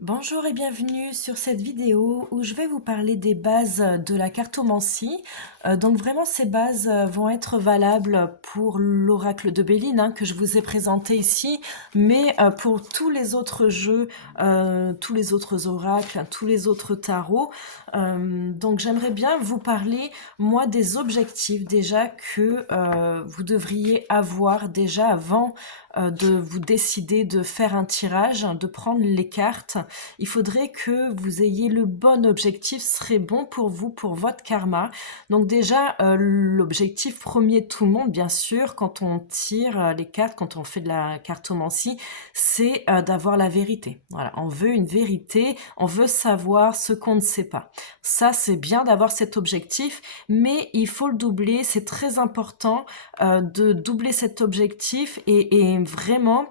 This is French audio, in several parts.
Bonjour et bienvenue sur cette vidéo où je vais vous parler des bases de la cartomancie. Donc vraiment ces bases vont être valables pour l'oracle de Béline que je vous ai présenté ici, mais pour tous les autres jeux, tous les autres oracles, tous les autres tarots. Donc j'aimerais bien vous parler moi des objectifs déjà que vous devriez avoir déjà avant de vous décider de faire un tirage, de prendre les cartes. Il faudrait que vous ayez le bon objectif, ce serait bon pour vous, pour votre karma. Donc déjà, l'objectif premier de tout le monde, bien sûr, quand on tire les cartes, quand on fait de la cartomancie, c'est d'avoir la vérité. Voilà, on veut une vérité, on veut savoir ce qu'on ne sait pas. Ça, c'est bien d'avoir cet objectif, mais il faut le doubler, c'est très important de doubler cet objectif et vraiment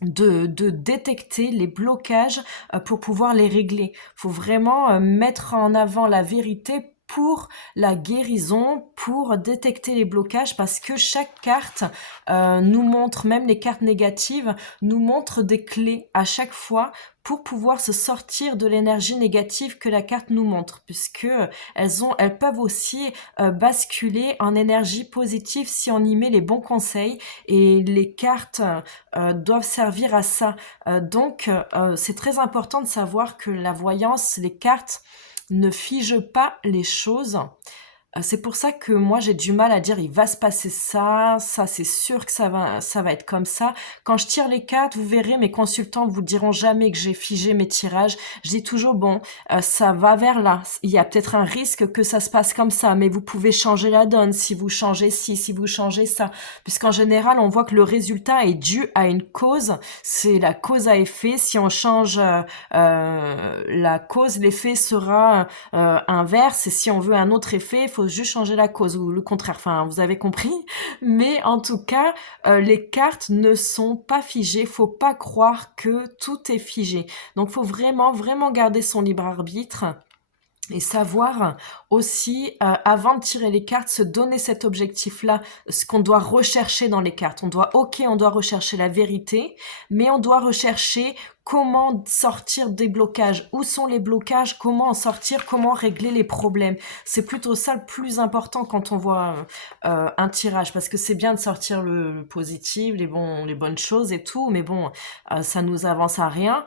de détecter les blocages pour pouvoir les régler. Il faut vraiment mettre en avant la vérité pour la guérison, pour détecter les blocages, parce que chaque carte nous montre, même les cartes négatives, nous montrent des clés à chaque fois pour pouvoir se sortir de l'énergie négative que la carte nous montre, puisque elles peuvent aussi basculer en énergie positive si on y met les bons conseils, et les cartes doivent servir à ça. C'est très important de savoir que la voyance, les cartes ne figent pas les choses. C'est pour ça que moi j'ai du mal à dire il va se passer ça, ça c'est sûr que ça va être comme ça. Quand je tire les cartes, vous verrez, mes consultants vous diront jamais que j'ai figé mes tirages. Je dis toujours bon, ça va vers là. Il y a peut-être un risque que ça se passe comme ça, mais vous pouvez changer la donne si vous changez ci, si vous changez ça. Puisqu'en général, on voit que le résultat est dû à une cause. C'est la cause à effet. Si on change la cause, l'effet sera inverse, et si on veut un autre effet, il faut juste changer la cause ou le contraire. Enfin, vous avez compris. Mais en tout cas, les cartes ne sont pas figées. Faut pas croire que tout est figé. Donc, faut vraiment, vraiment garder son libre arbitre. Et savoir aussi, avant de tirer les cartes, se donner cet objectif-là, ce qu'on doit rechercher dans les cartes. On doit rechercher la vérité, mais on doit rechercher comment sortir des blocages. Où sont les blocages? Comment en sortir? Comment régler les problèmes? C'est plutôt ça le plus important quand on voit un tirage, parce que c'est bien de sortir le positif, les bonnes choses et tout, mais bon, ça nous avance à rien.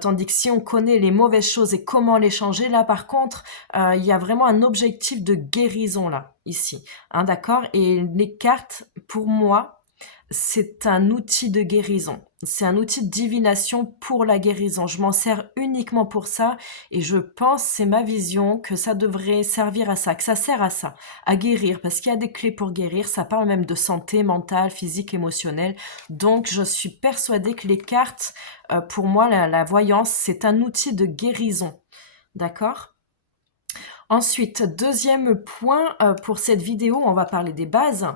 Tandis que si on connaît les mauvaises choses et comment les changer, là par contre, il y a vraiment un objectif de guérison là, ici. D'accord? Et les cartes, pour moi, c'est un outil de guérison. C'est un outil de divination pour la guérison. Je m'en sers uniquement pour ça, et je pense, c'est ma vision, que ça devrait servir à ça, que ça sert à ça, à guérir, parce qu'il y a des clés pour guérir. Ça parle même de santé mentale, physique, émotionnelle. Donc je suis persuadée que les cartes, pour moi, la voyance, c'est un outil de guérison. D'accord? Ensuite, deuxième point pour cette vidéo, on va parler des bases.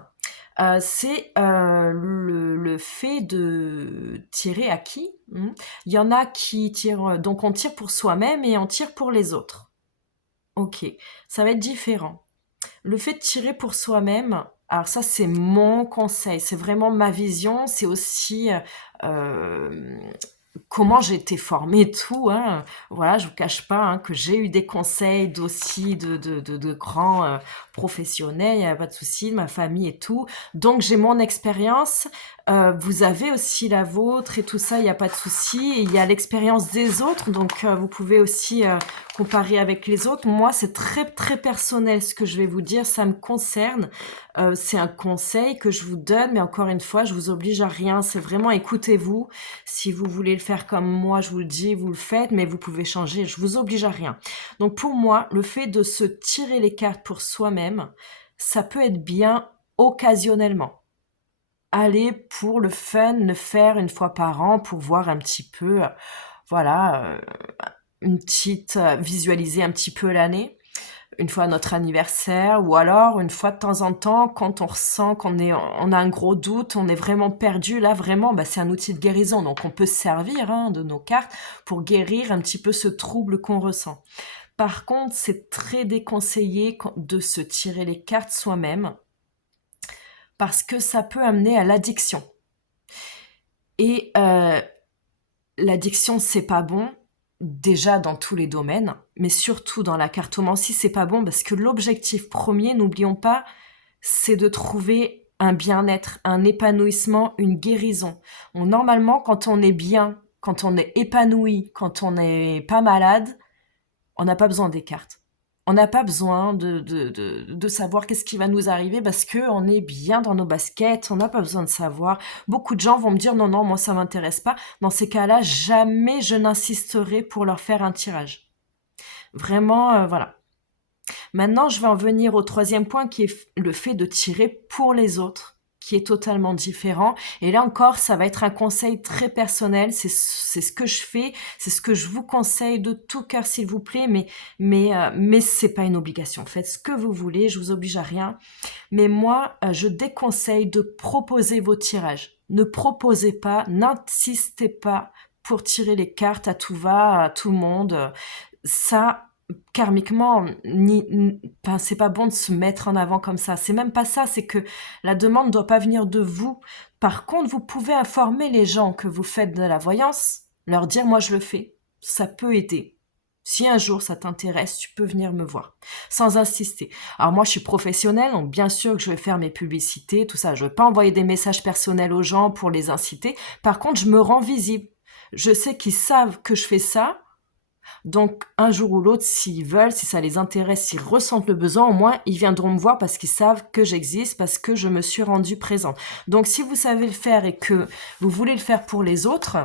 C'est le fait de tirer à qui. Il y en a qui tirent, donc on tire pour soi-même et on tire pour les autres. Ok, ça va être différent. Le fait de tirer pour soi-même, alors ça c'est mon conseil, c'est vraiment ma vision, c'est aussi euh, comment j'ai été formée et tout, hein. Voilà, je vous cache pas que j'ai eu des conseils d'aussi de grands professionnels, il n'y a pas de souci, de ma famille et tout. Donc j'ai mon expérience, vous avez aussi la vôtre et tout ça, il n'y a pas de souci. Et il y a l'expérience des autres, donc vous pouvez aussi comparer avec les autres. Moi, c'est très très personnel ce que je vais vous dire, ça me concerne. C'est un conseil que je vous donne, mais encore une fois, je vous oblige à rien. C'est vraiment écoutez-vous. Si vous voulez le faire comme moi, je vous le dis, vous le faites, mais vous pouvez changer. Je vous oblige à rien. Donc pour moi, le fait de se tirer les cartes pour soi-même, ça peut être bien occasionnellement. Aller pour le fun, le faire une fois par an pour voir un petit peu, voilà, une petite visualiser un petit peu l'année, une fois à notre anniversaire, ou alors une fois de temps en temps quand on ressent on a un gros doute, on est vraiment perdu. Là vraiment, c'est un outil de guérison, donc on peut se servir de nos cartes pour guérir un petit peu ce trouble qu'on ressent. Par contre, c'est très déconseillé de se tirer les cartes soi-même, parce que ça peut amener à l'addiction. Et l'addiction, c'est pas bon. déjà dans tous les domaines, mais surtout dans la cartomancie, c'est pas bon parce que l'objectif premier, n'oublions pas, c'est de trouver un bien-être, un épanouissement, une guérison. Normalement, quand on est bien, quand on est épanoui, quand on n'est pas malade, on n'a pas besoin des cartes. On n'a pas besoin de savoir qu'est-ce qui va nous arriver parce qu'on est bien dans nos baskets, on n'a pas besoin de savoir. Beaucoup de gens vont me dire non, non, moi ça m'intéresse pas. Dans ces cas-là, jamais je n'insisterai pour leur faire un tirage. Vraiment, voilà. Maintenant, je vais en venir au troisième point qui est le fait de tirer pour les autres, qui est totalement différent. Et là encore, ça va être un conseil très personnel. C'est ce que je fais, c'est ce que je vous conseille de tout cœur, s'il vous plaît. Mais c'est pas une obligation. Faites ce que vous voulez, je vous oblige à rien. Mais moi, je déconseille de proposer vos tirages. Ne proposez pas, n'insistez pas pour tirer les cartes à tout va, à tout le monde. Ça, karmiquement, enfin, c'est pas bon de se mettre en avant comme ça. C'est même pas ça, c'est que la demande ne doit pas venir de vous. Par contre, vous pouvez informer les gens que vous faites de la voyance, leur dire moi je le fais. Ça peut aider. Si un jour ça t'intéresse, tu peux venir me voir, sans insister. Alors moi je suis professionnelle, donc bien sûr que je vais faire mes publicités, tout ça. Je ne vais pas envoyer des messages personnels aux gens pour les inciter. Par contre, je me rends visible. Je sais qu'ils savent que je fais ça, donc, un jour ou l'autre, s'ils veulent, si ça les intéresse, s'ils ressentent le besoin, au moins, ils viendront me voir parce qu'ils savent que j'existe, parce que je me suis rendue présente. Donc, si vous savez le faire et que vous voulez le faire pour les autres,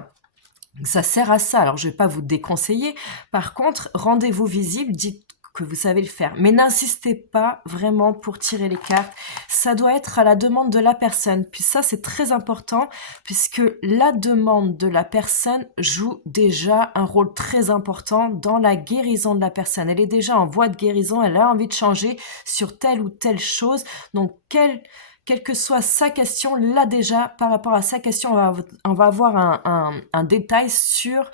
ça sert à ça. Alors, je vais pas vous déconseiller. Par contre, rendez-vous visible, dites que vous savez le faire. Mais n'insistez pas vraiment pour tirer les cartes. Ça doit être à la demande de la personne. Puis ça, c'est très important puisque la demande de la personne joue déjà un rôle très important dans la guérison de la personne. Elle est déjà en voie de guérison. Elle a envie de changer sur telle ou telle chose. Donc, quelle que soit sa question, là déjà, par rapport à sa question, on va avoir un détail sur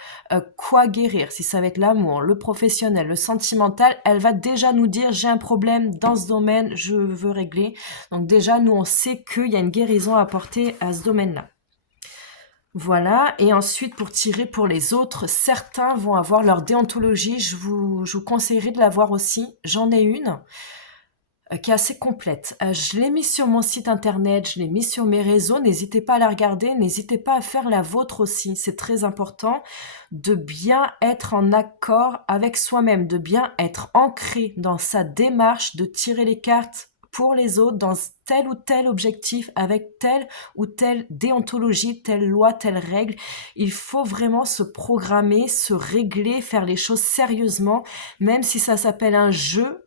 quoi guérir. Si ça va être l'amour, le professionnel, le sentimental, elle va déjà nous dire j'ai un problème dans ce domaine, je veux régler. Donc déjà, nous, on sait qu'il y a une guérison à apporter à ce domaine-là. Voilà, et ensuite pour tirer pour les autres, certains vont avoir leur déontologie, je vous conseillerais de la voir aussi, j'en ai une qui est assez complète. Je l'ai mis sur mon site internet, je l'ai mis sur mes réseaux, n'hésitez pas à la regarder, n'hésitez pas à faire la vôtre aussi. C'est très important de bien être en accord avec soi-même, de bien être ancré dans sa démarche de tirer les cartes pour les autres dans tel ou tel objectif, avec telle ou telle déontologie, telle loi, telle règle. Il faut vraiment se programmer, se régler, faire les choses sérieusement, même si ça s'appelle un jeu.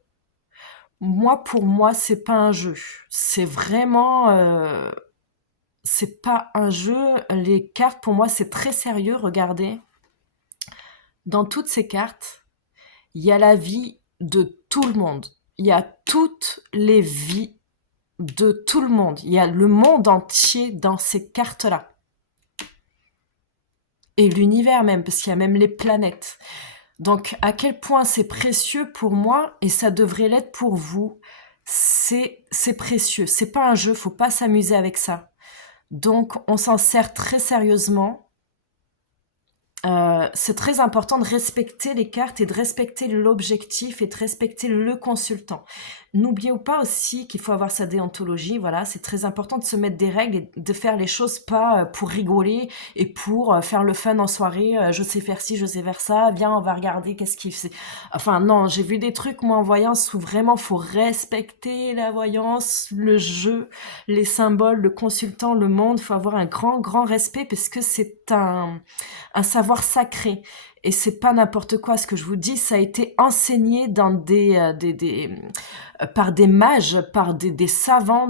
Moi, pour moi, c'est pas un jeu. C'est vraiment, c'est pas un jeu. Les cartes, pour moi, c'est très sérieux. Regardez, dans toutes ces cartes, il y a la vie de tout le monde. Il y a toutes les vies de tout le monde. Il y a le monde entier dans ces cartes-là. Et l'univers même, parce qu'il y a même les planètes. Donc, à quel point c'est précieux pour moi, et ça devrait l'être pour vous, c'est précieux. C'est pas un jeu, faut pas s'amuser avec ça. Donc, on s'en sert très sérieusement. C'est très important de respecter les cartes et de respecter l'objectif et de respecter le consultant. N'oubliez pas aussi qu'il faut avoir sa déontologie, voilà, c'est très important de se mettre des règles et de faire les choses pas pour rigoler et pour faire le fun en soirée, je sais faire ci, je sais faire ça, viens on va regarder qu'est-ce qu'il fait. Enfin non, j'ai vu des trucs moi en voyance où vraiment faut respecter la voyance, le jeu, les symboles, le consultant, le monde, faut avoir un grand respect parce que c'est un savoir sacré. Et c'est pas n'importe quoi ce que je vous dis, ça a été enseigné dans par des mages, par des savants,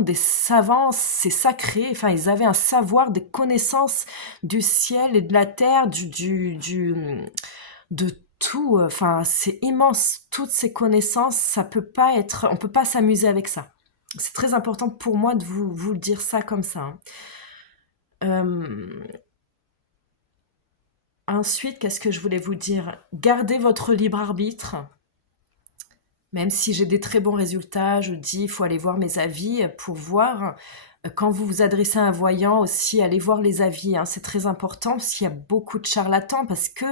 c'est sacré. Enfin, ils avaient un savoir, des connaissances du ciel et de la terre, de tout. Enfin, c'est immense. Toutes ces connaissances, ça peut pas être, on peut pas s'amuser avec ça. C'est très important pour moi de vous le dire ça comme ça, hein. Euh, Ensuite, qu'est-ce que je voulais vous dire? Gardez votre libre arbitre. Même si j'ai des très bons résultats, je dis, il faut aller voir mes avis pour voir. Quand vous vous adressez à un voyant aussi, allez voir les avis, hein, c'est très important parce qu'il y a beaucoup de charlatans, parce que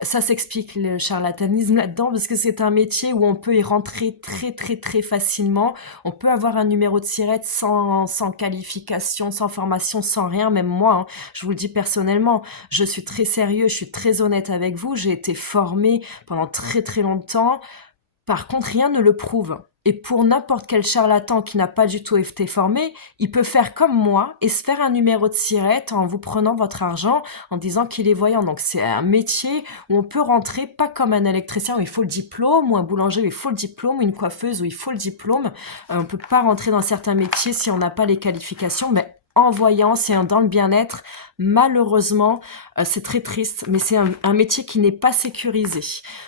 ça s'explique le charlatanisme là-dedans, parce que c'est un métier où on peut y rentrer très très très facilement. On peut avoir un numéro de SIRET sans qualification, sans formation, sans rien, même moi, hein, je vous le dis personnellement, je suis très sérieux, je suis très honnête avec vous, j'ai été formée pendant très très longtemps. Par contre, rien ne le prouve. Et pour n'importe quel charlatan qui n'a pas du tout été formé, il peut faire comme moi et se faire un numéro de SIRET en vous prenant votre argent, en disant qu'il est voyant. Donc c'est un métier où on peut rentrer, pas comme un électricien où il faut le diplôme, ou un boulanger où il faut le diplôme, ou une coiffeuse où il faut le diplôme. On peut pas rentrer dans certains métiers si on n'a pas les qualifications, mais en voyance et dans le bien-être, malheureusement, c'est très triste, mais c'est un métier qui n'est pas sécurisé.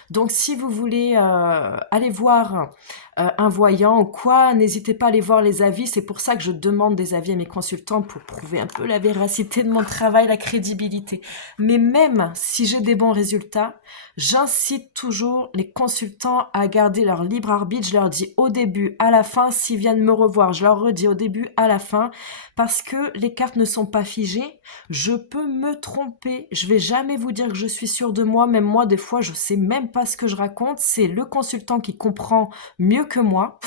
Donc si vous voulez aller voir un voyant ou quoi, n'hésitez pas à aller voir les avis. C'est pour ça que je demande des avis à mes consultants, pour prouver un peu la véracité de mon travail, la crédibilité. Mais même si j'ai des bons résultats, j'incite toujours les consultants à garder leur libre arbitre. Je leur dis au début, à la fin, s'ils viennent me revoir, je leur redis au début, à la fin, parce que les cartes ne sont pas figées. Je peux me tromper, je vais jamais vous dire que je suis sûre de moi, même moi des fois je sais même pas ce que je raconte, c'est le consultant qui comprend mieux que moi.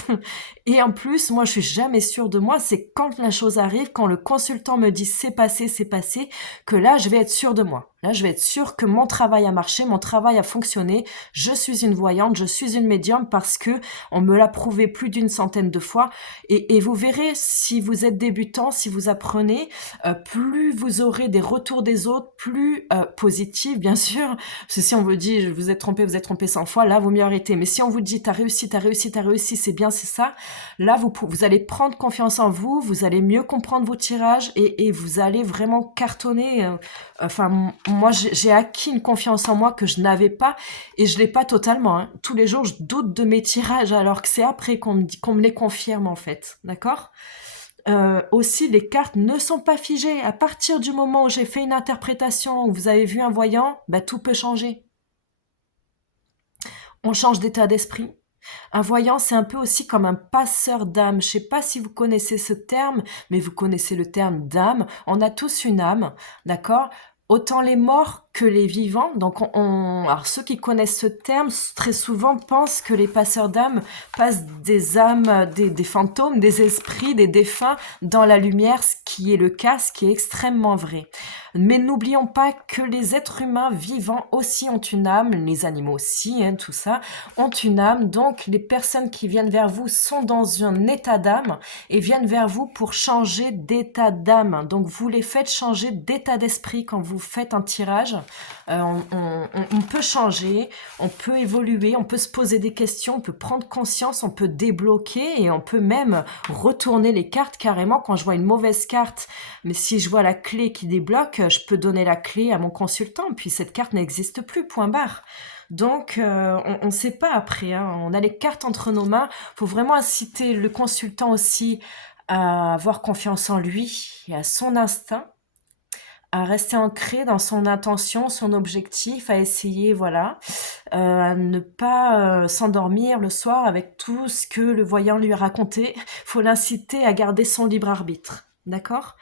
Et en plus, moi je suis jamais sûre de moi, c'est quand la chose arrive, quand le consultant me dit c'est passé, que là je vais être sûre de moi. Là, je vais être sûre que mon travail a marché, mon travail a fonctionné. Je suis une voyante, je suis une médium, parce que on me l'a prouvé plus d'une centaine de fois. Et vous verrez, si vous êtes débutant, si vous apprenez, plus vous aurez des retours des autres, plus positifs, bien sûr. Parce que si on vous dit vous êtes trompé 100 fois, là, vaut mieux arrêter. Mais si on vous dit t'as réussi, c'est bien, c'est ça, là, vous allez prendre confiance en vous, vous allez mieux comprendre vos tirages, et vous allez vraiment cartonner. Enfin, moi, j'ai acquis une confiance en moi que je n'avais pas, et je l'ai pas totalement, hein. Tous les jours, je doute de mes tirages, alors que c'est après qu'on me les confirme, en fait. D'accord? Aussi, les cartes ne sont pas figées. À partir du moment où j'ai fait une interprétation, où vous avez vu un voyant, bah, tout peut changer. On change d'état d'esprit. Un voyant, c'est un peu aussi comme un passeur d'âme. Je sais pas si vous connaissez ce terme, mais vous connaissez le terme d'âme. On a tous une âme, d'accord? Autant les morts que les vivants. Donc, alors ceux qui connaissent ce terme, très souvent pensent que les passeurs d'âme passent des âmes, des fantômes, des esprits, des défunts dans la lumière, ce qui est le cas, ce qui est extrêmement vrai. Mais n'oublions pas que les êtres humains vivants aussi ont une âme, les animaux aussi, hein, tout ça, ont une âme. Donc, les personnes qui viennent vers vous sont dans un état d'âme et viennent vers vous pour changer d'état d'âme. Donc, vous les faites changer d'état d'esprit quand vous faites un tirage. On peut changer, on peut évoluer, on peut se poser des questions, on peut prendre conscience, on peut débloquer, et on peut même retourner les cartes carrément quand je vois une mauvaise carte. Mais si je vois la clé qui débloque, je peux donner la clé à mon consultant, puis cette carte n'existe plus, point barre. Donc, on ne sait pas après, hein. On a les cartes entre nos mains. Il faut vraiment inciter le consultant aussi à avoir confiance en lui et à son instinct, à rester ancré dans son intention, son objectif, à essayer, voilà, à ne pas s'endormir le soir avec tout ce que le voyant lui a raconté. Il faut l'inciter à garder son libre arbitre, d'accord?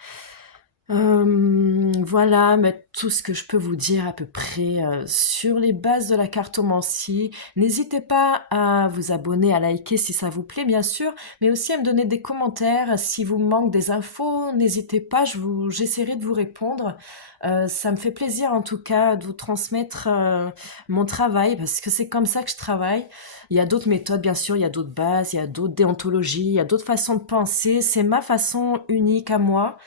Voilà, mais tout ce que je peux vous dire à peu près sur les bases de la cartomancie. N'hésitez pas à vous abonner, à liker si ça vous plaît, bien sûr, mais aussi à me donner des commentaires. Si vous manque des infos, n'hésitez pas, j'essaierai de vous répondre. Ça me fait plaisir en tout cas de vous transmettre mon travail, parce que c'est comme ça que je travaille. Il y a d'autres méthodes, bien sûr, il y a d'autres bases, il y a d'autres déontologies, il y a d'autres façons de penser. C'est ma façon unique à moi.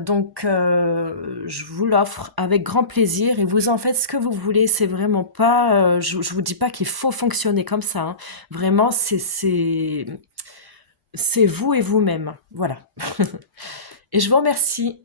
Donc, je vous l'offre avec grand plaisir, et vous en faites ce que vous voulez. C'est vraiment pas, je vous dis pas qu'il faut fonctionner comme ça, hein. Vraiment, c'est vous et vous-même. Voilà. Et je vous remercie.